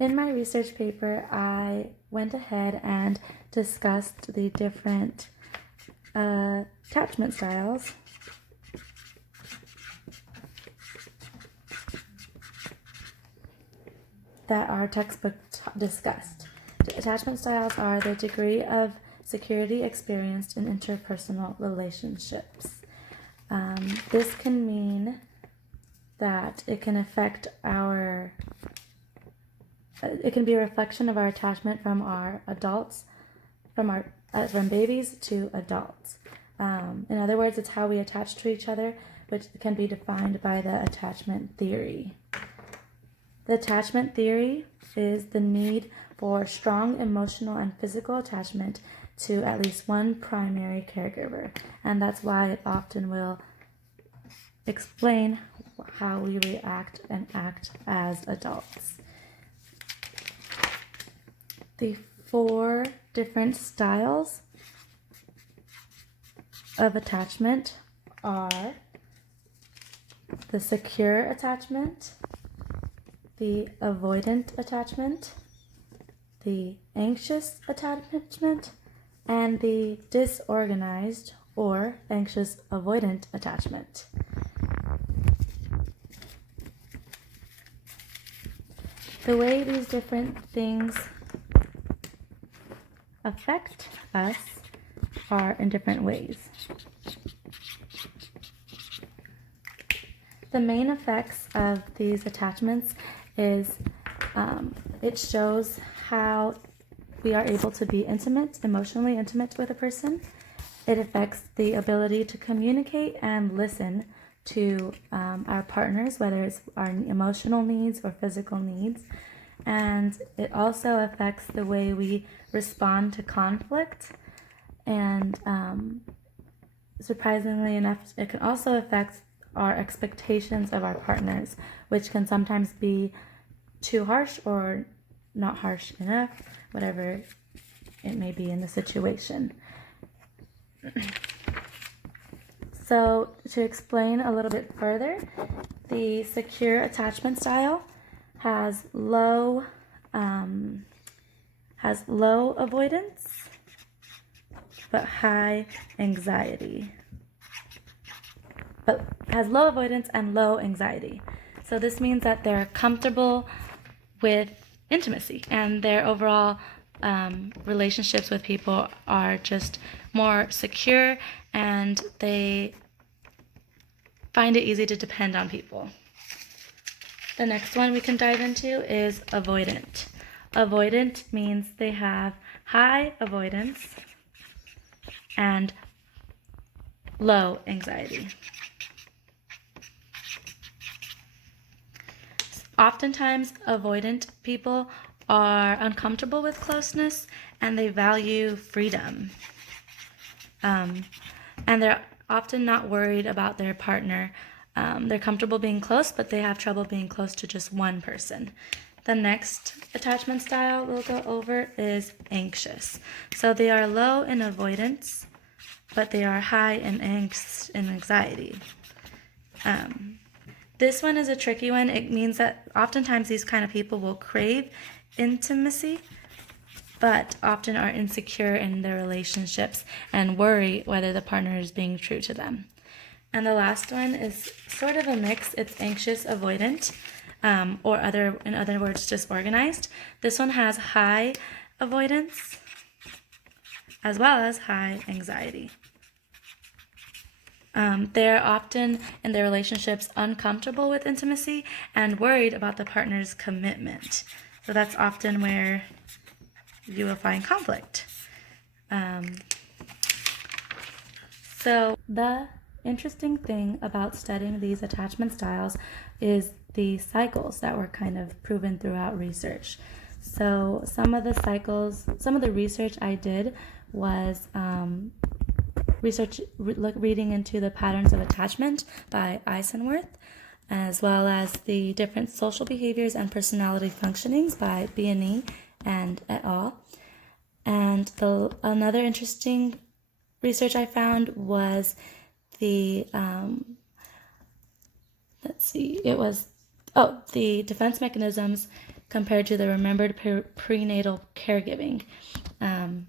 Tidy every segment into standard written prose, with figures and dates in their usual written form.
In my research paper, I went ahead and discussed the different attachment styles that our textbook discussed. The attachment styles are the degree of security experienced in interpersonal relationships. This can mean that it can affect it can be a reflection of our attachment from our adults, from babies to adults. In other words, it's how we attach to each other, which can be defined by the attachment theory. The attachment theory is the need for strong emotional and physical attachment to at least one primary caregiver, and that's why it often will explain how we react and act as adults. The 4 different styles of attachment are the secure attachment, the avoidant attachment, the anxious attachment, and the disorganized or anxious avoidant attachment. The way these different things affect us are in different ways. The main effects of these attachments is it shows how we are able to be emotionally intimate with a person. It affects the ability to communicate and listen to our partners, whether it's our emotional needs or physical needs. And it also affects the way we respond to conflict. And surprisingly enough, it can also affect our expectations of our partners, which can sometimes be too harsh or not harsh enough, whatever it may be in the situation. So to explain a little bit further, the secure attachment style has low avoidance but high anxiety. But has low avoidance and low anxiety. So this means that they're comfortable with intimacy, and their overall relationships with people are just more secure, and they find it easy to depend on people. The next one we can dive into is avoidant. Avoidant means they have high avoidance and low anxiety. Oftentimes, avoidant people are uncomfortable with closeness and they value freedom. And they're often not worried about their partner. They're comfortable being close, but they have trouble being close to just one person. The next attachment style we'll go over is anxious. So they are low in avoidance, but they are high in angst and anxiety. This one is a tricky one. It means that oftentimes these kind of people will crave intimacy, but often are insecure in their relationships and worry whether the partner is being true to them. And the last one is sort of a mix. It's anxious avoidant, or in other words, disorganized. This one has high avoidance as well as high anxiety. They're often in their relationships uncomfortable with intimacy and worried about the partner's commitment. So that's often where you will find conflict. So the interesting thing about studying these attachment styles is the cycles that were kind of proven throughout research. So some of the research I did was reading into the patterns of attachment by Eisenworth, as well as the different social behaviors and personality functionings by Biani and et al. And another interesting research I found was the the defense mechanisms compared to the remembered prenatal caregiving. And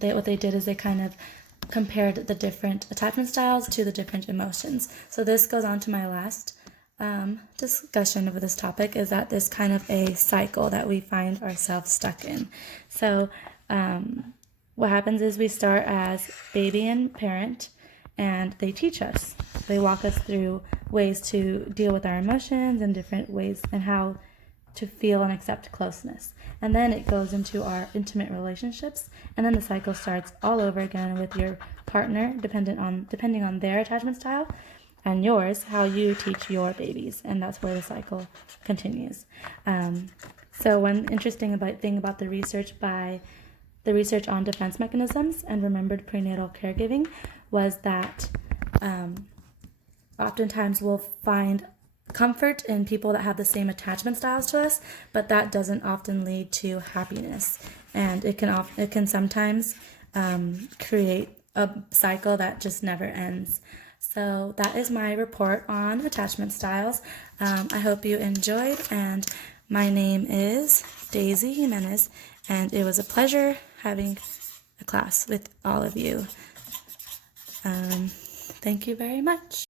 what they did is they kind of compared the different attachment styles to the different emotions. So this goes on to my last discussion of this topic, is that this kind of a cycle that we find ourselves stuck in. So what happens is we start as baby and parent, and they teach us. They walk us through ways to deal with our emotions and different ways and how to feel and accept closeness. And then it goes into our intimate relationships, and then the cycle starts all over again with your partner, depending on their attachment style and yours, how you teach your babies, and that's where the cycle continues. So one interesting thing about the research on defense mechanisms and remembered prenatal caregiving was that oftentimes we'll find comfort in people that have the same attachment styles to us, but that doesn't often lead to happiness, and it can sometimes create a cycle that just never ends. So that is my report on attachment styles. I hope you enjoyed, and my name is Daisy Jimenez, and it was a pleasure having a class with all of you. Thank you very much.